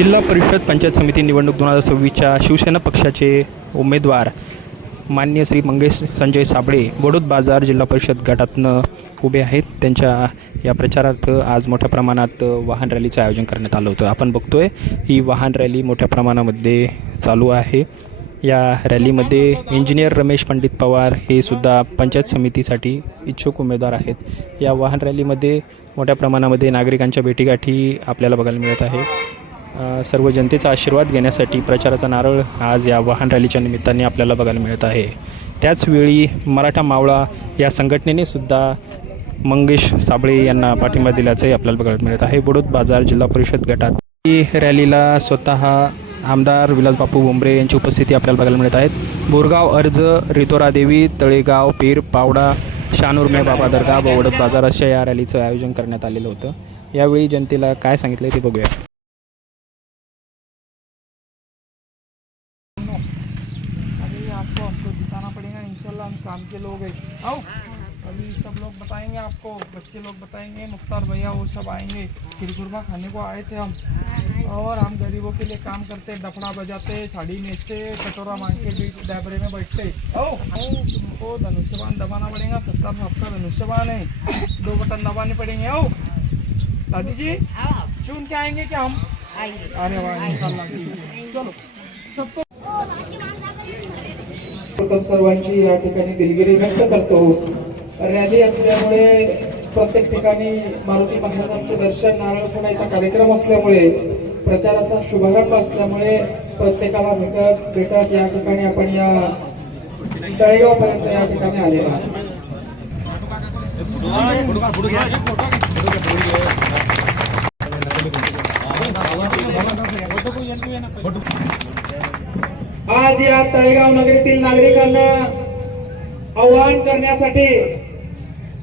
जिल्हा परिषद पंचायत समिती निवडणूक 2026च्या शिवसेना पक्षाचे उमेदवार मान्य श्री मंगेश संजय साबळे बोडोद बाजार जिल्हा परिषद गटातनं उभे आहेत। त्यांच्या या प्रचारार्थ आज मोठ्या प्रमाणात वाहन रॅलीचं आयोजन करण्यात आलं होतं। आपण बघतोय ही वाहन रॅली मोठ्या प्रमाणामध्ये चालू आहे। या रॅलीमध्ये इंजिनियर रमेश पंडित पवार हे सुद्धा पंचायत समितीसाठी इच्छुक उमेदवार आहेत। या वाहन रॅलीमध्ये मोठ्या प्रमाणामध्ये नागरिकांच्या भेटीगाठी आपल्याला बघायला मिळत आहे। सर्व जनतेचा आशीर्वाद घेण्यासाठी प्रचाराचा नारळ आज या वाहन रॅलीच्या निमित्ताने आपल्याला बघायला मिळत आहे। त्याचवेळी मराठा मावळा या संघटनेने सुद्धा मंगेश साबळे यांना पाठिंबा दिल्याचे आपल्याला बघायला मिळत आहे। बोडोद बाजार जिल्हा परिषद गटात ही रॅलीला स्वतः आमदार विलासबापू भुमरे यांची उपस्थिती आपल्याला बघायला मिळत आहेत। बोरगाव अर्ज रितोरा देवी तळेगाव पीर पावडा शानूरमे बाबा दर्गा बोडोद बाजार अशा या रॅलीचं आयोजन करण्यात आलेलं होतं। यावेळी जनतेला काय सांगितलं ते बघूया। आपको हमको दिखाना पड़ेगा, इंशाल्लाह हम काम के लोग हैं। आओ अभी सब लोग बताएंगे आपको, बच्चे लोग बताएंगे, मुख्तार भैया वो सब आएंगे। खिरकुरमा खाने को आए थे हम, और हम गरीबों के लिए काम करते, डफड़ा बजाते, साड़ी बेचते, कटोरा मांग के डैबरे में बैठते। आओ तुमको धनुष्यबान दबाना पड़ेगा, 70 आपका धनुष्यबान है, 2 बटन दबाने पड़ेंगे। आओ दादी जी चुन के आएंगे क्या हम? अरे वाह इंशाल्लाह ठीक है, चलो सबको सर्वांची या ठिकाणी दिलगिरी व्यक्त करतो। रॅली असल्यामुळे प्रत्येक ठिकाणी मारुती महाराजांचे दर्शन नारळ फोडायचा कार्यक्रम असल्यामुळे प्रचाराचा शुभारंभ असल्यामुळे प्रत्येकाला भेटत या ठिकाणी आपण या तळेगाव पर्यंत या ठिकाणी आलेलो आहोत। आज या तळेगाव नगरीतील नागरिकांना आवाहन करण्यासाठी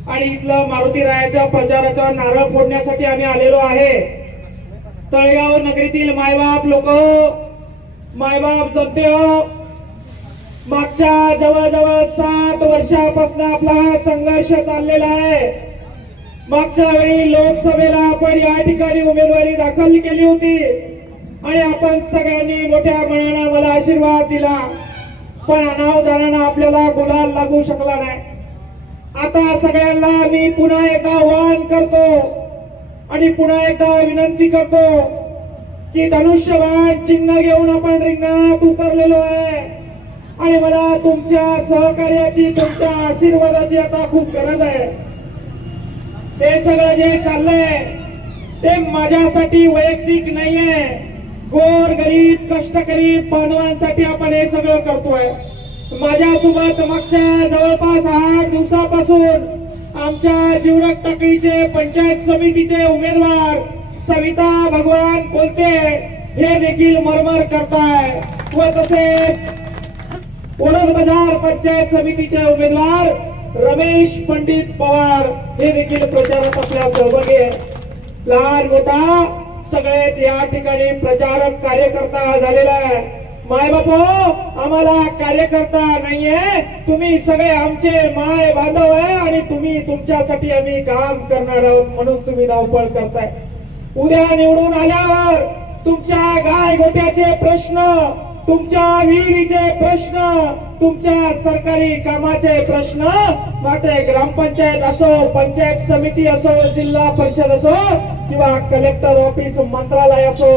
आणि इथलं मारुती रायाच्या प्रचाराचा नारळ फोडण्यासाठी आम्ही आलेलो आहे। तळेगाव नगरीतील मायबाप लोक, मायबाप जनते हो, मागच्या जवळजवळ 7 वर्षापासून आपला हा संघर्ष चाललेला आहे। मागच्या वेळी लोकसभेला आपण या ठिकाणी उमेदवारी दाखल केली होती आणि आपण सगळ्यांनी मोठ्या मनाने मला आशीर्वाद दिला, पण अनावधानाने आपल्याला गुलाल लागू शकला नाही। आता सगळ्यांना मी पुन्हा एकदा आवाहन करतो आणि पुन्हा एकदा विनंती करतो की धनुष्यबाण चिन्ह घेऊन आपण रिंगणात उतरलेलो आहे आणि मला तुमच्या सहकार्याची, तुमच्या आशीर्वादाची आता खूप गरज आहे। ते सगळं जे चाललंय ते माझ्यासाठी वैयक्तिक नाहीये, गोर गरीब कष्टकरी बांधवांसाठी आपण हे सगळं करतोय। माझ्यासोबत मागच्या जवळपास 8 दिवसापासून आमच्या जीवरक टाकळीचे पंचायत समितीचे उमेदवार सविता भगवान कोलते हे देखील मरमर करताय व तसेच बोडोद बाजार पंचायत समितीचे उमेदवार रमेश पंडित पवार हे देखील प्रचारात आपल्या सहभागी आहेत। लहान मोठा सगळेच या ठिकाणी प्रचारक कार्यकर्ता झालेला आहे। मायबापो आम्हाला कार्यकर्ता नाहीये, तुम्ही सगळे आमचे माय बांधव आहे आणि तुम्ही तुमच्यासाठी आम्ही काम करणार आहोत म्हणून तुम्ही धावपळ करताय। उद्या निवडून आल्यावर तुमच्या गाय गोट्याचे प्रश्न, तुमच्या विहिरीचे प्रश्न, तुमच्या सरकारी कामाचे प्रश्न, मग ते ग्रामपंचायत असो, पंचायत समिती असो, जिल्हा परिषद असो किंवा कलेक्टर ऑफिस मंत्रालय असो,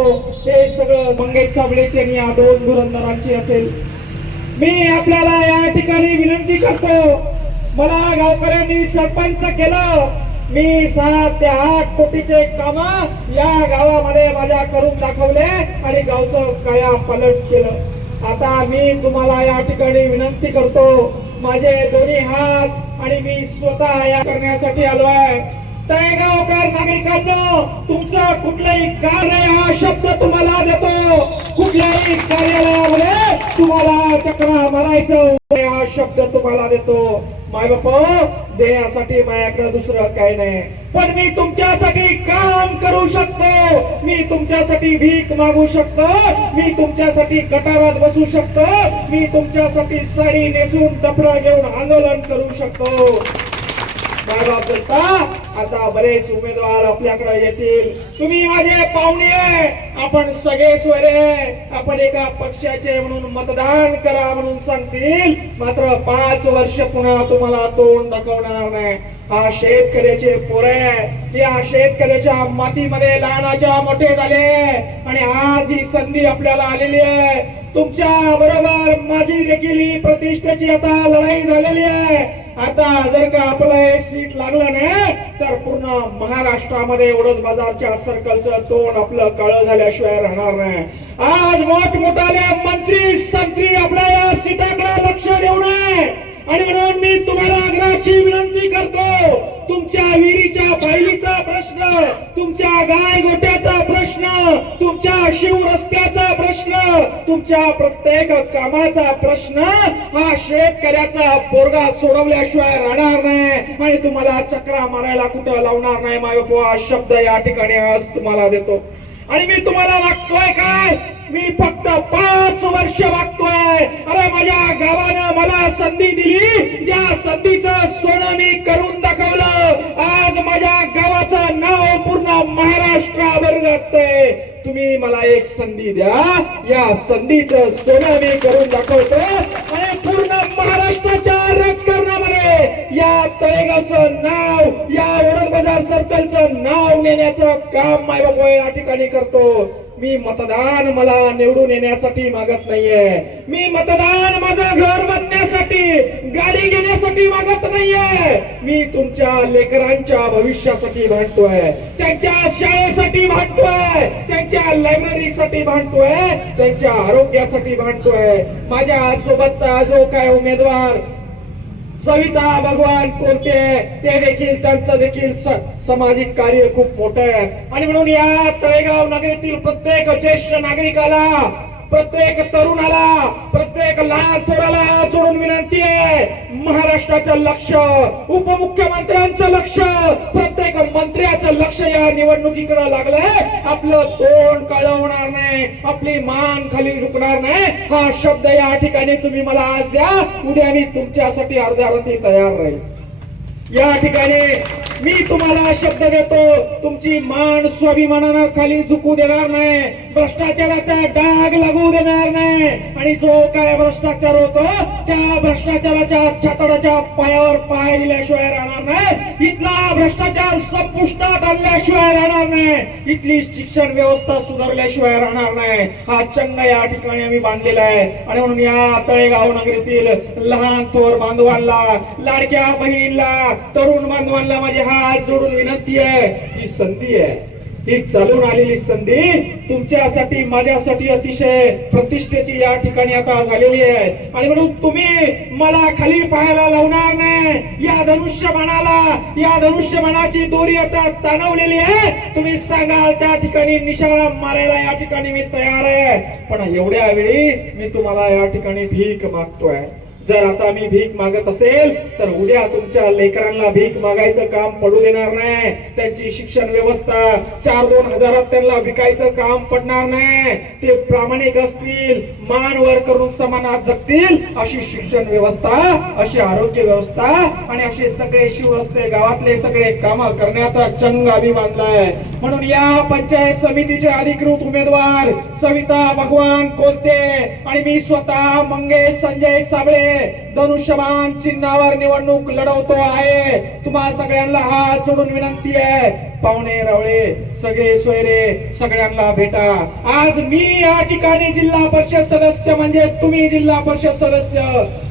हे सगळं मंगेश साबळेची आणि या 2 धुरंधरांची असेल। मी आपल्याला या ठिकाणी विनंती करतो, मला गावकऱ्यांनी सरपंच केलं, मी 7 ते 8 कोटीचे काम या गावामध्ये माझ्या करून दाखवले आणि गावचं काया पलट केलं। आता मी तुम्हाला या ठिकाणी विनंती करतो, माझे दोन्ही हात आणि मी स्वतः या करण्यासाठी आलो आहे। तळेगावकर नागरिकांनो, तुमचं कुठलंही कार्य हा शब्द तुम्हाला देतो, कुठल्याही कार्यालयामध्ये तुम्हाला चक्रा मारायचं हा शब्द तुम्हाला देतो। मायबापो देण्यासाठी माझ्याकडे दुसरं काही नाही, पण मी तुमच्यासाठी काम करू शकतो, मी तुमच्यासाठी भीक मागू शकतो, मी तुमच्यासाठी गटारात बसू शकतो, मी तुमच्यासाठी साडी नेसून टपरा घेऊन आंदोलन करू शकतो। मायबाप जनता आता बरेच उमेदवार आपल्याकडे येतील. तुम्ही माझे पाहुणे आहे, आपण सगळे सोयरे, आपण एका पक्षाचे म्हणून मतदान करा म्हणून सांगतील. मात्र 5 वर्ष पुन्हा तुम्हाला तोंड दाखवणार नाही. हा शेतकऱ्याचे पोरे, या शेतकऱ्याच्या मातीमध्ये लहानाच्या मोठे झाले आणि आज ही संधी आपल्याला आलेली आहे. तुमच्या बरोबर माझी देखील ही प्रतिष्ठेची आता लढाई झालेली आहे. आता जर का आपलं हे सीट लागलं नाही तर पूर्ण महाराष्ट्रामध्ये वडोद बाजारच्या सर्कलचं तोंड आपलं काळं झाल्याशिवाय राहणार नाही. आज मोठमोठाले मंत्री संत्री आपल्या या सीटाकडे लक्ष देऊ नये आणि म्हणून मी तुम्हाला आग्रहाची विनंती करतो. तुमच्या विहिरीच्या बाईचा प्रश्न, तुमच्या गाय गोट्याचा प्रश्न, तुमच्या शिव रस्त्याचा प्रश्न, तुमच्या प्रत्येक कामाचा प्रश्न हा शेतकऱ्याचा पोरगा सोडवल्याशिवाय राहणार नाही आणि तुम्हाला चक्रा मारायला कुठं लावणार नाही. मायबापू हा शब्द या ठिकाणी आज तुम्हाला देतो. आणि मी तुम्हाला मागतोय काय, मी फक्त 5 वर्ष मागतोय. अरे माझ्या गावानं मला संधी दिली, त्या संधीचं सोनं मी करून दाखवलं. आज माझ्या गावाचं नाव पूर्ण महाराष्ट्रावर असतंय. तुम्ही मला एक संधी द्या, या संधीचं सोनं मी करून दाखवतो आणि पूर्ण महाराष्ट्राच्या राजकारणामध्ये या तळेगावचं नाव, या वडोद बाजार सर्कलचं नाव नेण्याचं काम मायबापू या ठिकाणी करतो. मी मतदान मला निवडून येण्यासाठी मागत नाहीये. मी मतदान माझं घर बांधण्यासाठी, गाडी घेण्यासाठी मागत नाहीये. मी तुमच्या लेकरांच्या भविष्यासाठी भांडतोय, त्यांच्या शाळेसाठी भांडतोय, त्यांच्या लायब्ररीसाठी भांडतोय, त्यांच्या आरोग्यासाठी भांडतोय. माझ्या सोबतचा जो काय उमेदवार सविता भगवान कोणते, ते देखील त्यांचं देखील सामाजिक कार्य खूप मोठं आहे. आणि म्हणून या तळेगाव नगरीतील प्रत्येक ज्येष्ठ नागरिकाला, प्रत्येक तरुणाला, प्रत्येक लहान थोराला जोडून विनंती आहे. महाराष्ट्राचं लक्ष, उपमुख्यमंत्र्यांचं लक्ष, प्रत्येक मंत्र्याचं लक्ष या निवडणुकीकडे लागलंय. आपलं तोंड काळं होणार नाही, आपली मान खाली झुकणार नाही. हा शब्द या ठिकाणी तुम्ही मला आज द्या, उद्या मी तुमच्यासाठी अर्ध्या रात्री तयार राहील. या ठिकाणी मी तुम्हाला शब्द देतो, तुमची मान स्वाभिमानानं खाली झुकू देणार नाही, भ्रष्टाचाराचा डाग लागू देणार नाही. आणि जो काय भ्रष्टाचार होतो त्या भ्रष्टाचाराच्या छातडाच्या पायावर पाय दिल्याशिवाय राहणार नाही. इथला भ्रष्टाचार संपुष्टात आणल्याशिवाय राहणार नाही. इथली शिक्षण व्यवस्था सुधारल्याशिवाय राहणार नाही. हा चंग या ठिकाणी आम्ही बांधलेला आहे. आणि म्हणून या तळेगाव नगरीतील लहान थोर बांधवांना, लाडक्या बहिणींना, तरुण बांधवांना माझी हात जोडून विनंती आहे. ही संधी आहे, ही चालून आलेली संधी तुमच्यासाठी, माझ्यासाठी अतिशय प्रतिष्ठेची या ठिकाणी आता झालेली आहे. आणि म्हणून तुम्ही मला खाली पाहायला लावणार नाही. या धनुष्यबाणाला, या धनुष्यबाणाची दोरी आता ताणवलेली आहे. तुम्ही सांगाल त्या ठिकाणी निशाणा मारायला या ठिकाणी मी तयार आहे. पण एवढ्या वेळी मी तुम्हाला या ठिकाणी भीक मागतोय. जर आता मी भीक मागत असेल तर उद्या तुमच्या लेकरांना भीक मागायचं काम पडू देणार नाही. त्यांची शिक्षण व्यवस्था 4-2 हजारात त्यांना विकायचं काम पडणार नाही. ते प्रामाणिक असतील, मान वर करून समानात जगतील अशी शिक्षण व्यवस्था, अशी आरोग्य व्यवस्था आणि असे सगळे शिवरस्ते गावातले सगळे काम करण्याचा चंग आम्ही बांधलाय. म्हणून या पंचायत समितीचे अधिकृत उमेदवार सविता भगवान कोलते आणि मी स्वतः मंगेश संजय साबळे धनुष्यबाण चिन्हावर निवडणूक लढवतो आहे. तुम्हा सगळ्यांना हात जोडून विनंती आहे. पाहुणे रावळे, सगळे सोयरे, सगळ्यांना भेटा. आज मी या ठिकाणी जिल्हा परिषद सदस्य म्हणजे तुम्ही जिल्हा परिषद सदस्य,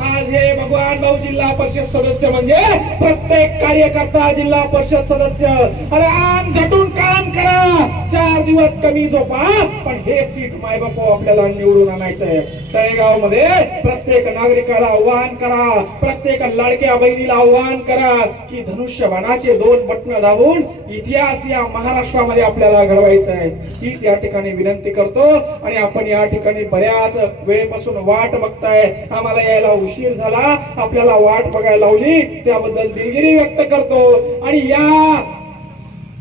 आज हे भगवान भाऊ जिल्हा परिषद सदस्य म्हणजे प्रत्येक कार्यकर्ता जिल्हा परिषद सदस्य. अरे आम झटून काम करा, 4 दिवस कमी झोपा, पण हे सीट मायबापू आपल्याला निवडून आणायचं आहे. तळेगाव मध्ये प्रत्येक नागरिकाला आव्हान करा, प्रत्येक लाडक्या बहिणीला आव्हान करा की धनुष्यबाणाचे 2 बटन दाबून इतिहास या महाराष्ट्रामध्ये आपल्याला घडवायचा आहे. हीच या ठिकाणी विनंती करतो. आणि आपण या ठिकाणी बऱ्याच वेळेपासून वाट बघताय, आम्हाला यायला उशीर झाला, आपल्याला वाट बघायला लावली त्याबद्दल दिलगिरी व्यक्त करतो. आणि या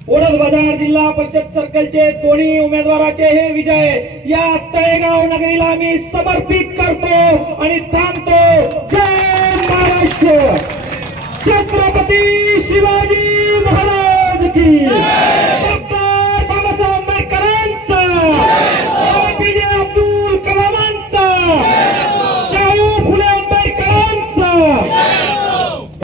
वडोद बाजार जिल्हा परिषद सर्कलचे दोन्ही उमेदवाराचे हे विजय या तळेगाव नगरीला मी समर्पित करतो आणि थांबतो. जय महाराष्ट्र. छत्रपती शिवाजी महाराज की